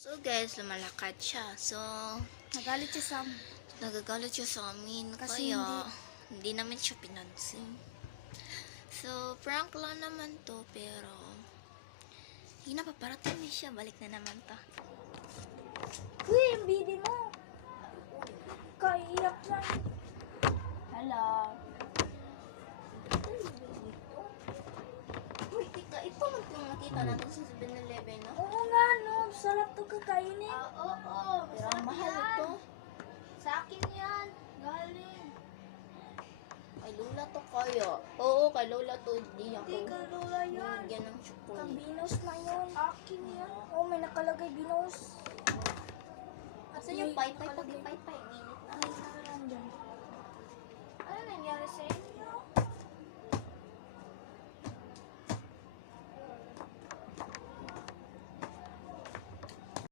So guys, lumalakad siya. So, Nagalit siya sa nagagalit siya sa amin. Kasi Kaya, hindi namin siya pinansin. So, prank lang naman to. Pero, hindi na paparating na siya. Balik na naman to. Uy, yung bidi mo. Kaiyak yan. Hello. Uy, tika, ito lang yung nakita natin sa 7-Eleven, no? Oo nga, no. Sarap to kakainin. Oo. Pero ang mahal ito. Sa akin yan. Galing. Kay Lola to kaya. Oo, kay Lola to. Hindi ako. Hindi ka lola yan. Bigyan ng chocolate. Ang binos na yun. Akin yan. Oh, may nakalagay binos. Asa yung paypay? Pag yung paypay, minit na. Ay, nakalang dyan. Ano nangyari sa inyo?